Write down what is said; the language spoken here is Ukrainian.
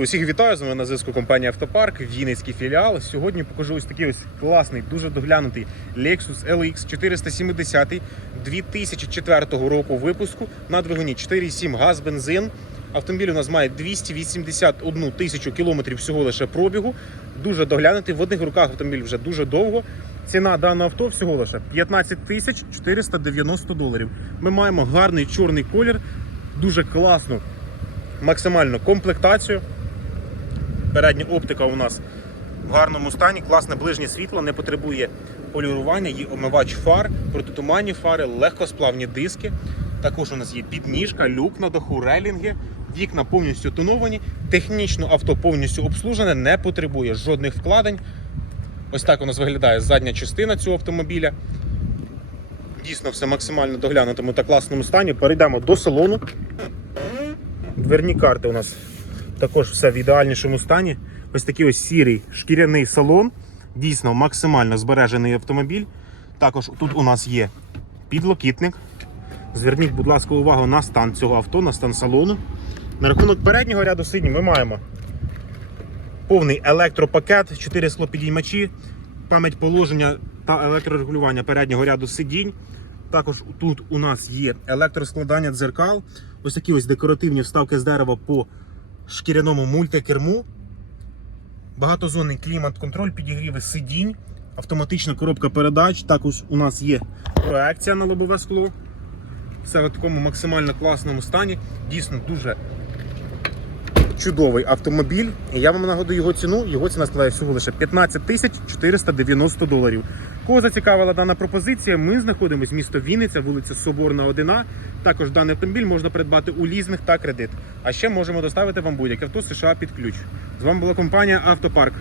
Усіх вітаю з вами на зв'язку компанія Автопарк, Вінницький філіал. Сьогодні покажу ось такий ось класний, дуже доглянутий Lexus LX 470 2004 року випуску на двигуні 4,7 газ, бензин. Автомобіль у нас має 281 тисячу кілометрів всього лише пробігу. Дуже доглянутий. В одних руках автомобіль вже дуже довго. Ціна даного авто всього лише 15 тисяч 490 доларів. Ми маємо гарний чорний колір, дуже класну максимальну комплектацію. Передня оптика у нас в гарному стані, класне ближнє світло, не потребує полірування, є омивач фар, протитуманні фари, легкосплавні диски. Також у нас є підніжка, люк на даху, релінги, вікна повністю тоновані. Технічно авто повністю обслужене, не потребує жодних вкладень. Ось так у нас виглядає задня частина цього автомобіля. Дійсно, все максимально доглянутому та класному стані. Перейдемо до салону. Дверні карти у нас також все в ідеальнішому стані. Ось такий ось сірий шкіряний салон. Дійсно максимально збережений автомобіль. Також тут у нас є підлокітник. Зверніть, будь ласка, увагу на стан цього авто, на стан салону. На рахунок переднього ряду сидінь ми маємо повний електропакет, 4 склопідіймачі, пам'ять положення та електрорегулювання переднього ряду сидінь. Також тут у нас є електроскладання дзеркал, ось такі ось декоративні вставки з дерева по шкіряному мультикерму, багатозонний клімат-контроль, підігріви сидінь, автоматична коробка передач. Також у нас є проекція на лобове скло. Все в такому максимально класному стані. Дійсно дуже чудовий автомобіль. І я вам нагадую його ціну. Його ціна складає всього лише 15 тисяч 490 доларів. Кого зацікавила дана пропозиція, ми знаходимося місто Вінниця, вулиця Соборна, 1А. Також даний автомобіль можна придбати у лізних та кредит. А ще можемо доставити вам будь-яке авто США під ключ. З вами була компанія Автопарк.